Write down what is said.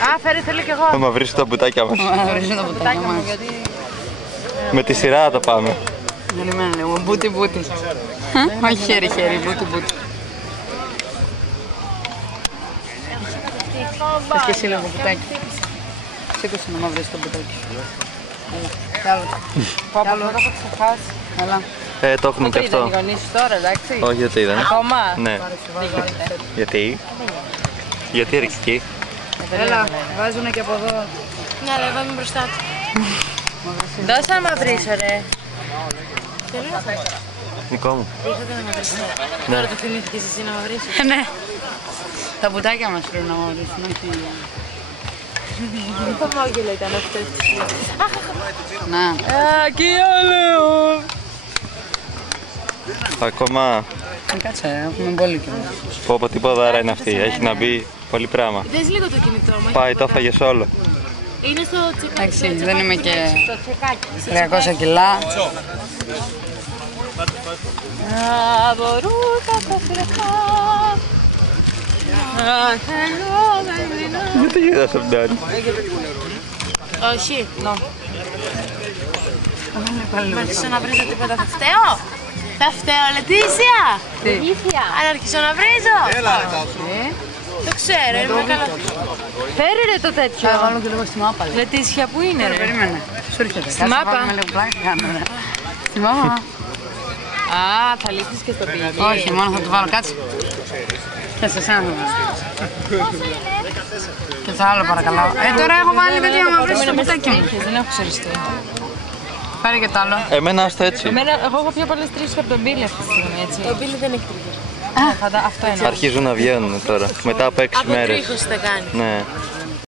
Α, θέλει κι εγώ. Θα μαυρίσω τα μπουτάκια μας. Μαυρίζω τα μπουτάκια μας. Με τη σειρά το πάμε. Περιμένω λίγο, μπούτι. Όχι χέρι, μπούτι. Πες και εσύ λίγο μπουτάκι. Σήκωσε να μαυρίσει το μπουτάκι. Έλα. Κι άλλο. Το έχω ξεχάσει. Έλα. Το έχουμε και αυτό. Θα γονίσεις τώρα, εντάξει. Όχι, δεν το είδα. Ακόμα. Ναι. Γιατί? Γιατί έριξε εκεί. Έλα, βάζουνε και από εδώ. Ναι, αλλά εγώ είμαι μπροστά του. Δώσε να μαυρίσω, ρε. Δικό μου. Ναι. Τώρα το θυμήθηκες εσύ να μαυρίσεις. Ναι. Τα μπουτάκια μας πρέπει να μαυρίσουν, όχι... Το χαμόγελο ήταν αυτό. Να. Και άλλο. Ακόμα. Κάτσε, έχουμε πολύ καιρό. Πω τι ποδάρα είναι αυτή. Έχει να μπει πολύ πράγμα. Δες λίγο το κινητό μου. Πάει, το έφαγες όλο. Είναι στο τσεκάκι. Εντάξει, δεν είμαι και Στο τσεκάκι. 300 κιλά. Μπορούσα το σειραχά. Γιατί γυρνάς από την άλλη. Όχι. Αν αρχίσω να βρίζω τίποτα θα φταίω. Θα φταίω, Λετήσια. Αν αρχίσω να βρίζω. Το ξέρω, είμαι καλά. Φέρει ρε το τέτοιο. Θα βάλω και λίγο στη μάπα. Λετήσια, πού είναι ρε. Περίμενε. Σου έρχεται. Στη μάπα. Με λίγο πλάκα κάνουμε. Στη μάπα. Α, θα λύσεις και στο πηγή. Όχι, μόνο θα του βάλω, κάτσε. Και σε εσένα θα βάλω. Και σε άλλο παρακαλώ. Τώρα έχω βάλει τέτοια να μαυρίσει το μπουτάκι μου. Δεν έχω ξεριστεί. Πάρε και το άλλο. Εμένα άστο έτσι. Εγώ έχω πιο πολλές τρίσεις από τον Μπίλι αυτή τη στιγμή, έτσι. Ο Μπίλι δεν έχει τρίχες. Αυτό είναι. Αρχίζουν να βγαίνουν τώρα. Μετά από 6 Από μέρες. τρίχος θα κάνει. Ναι.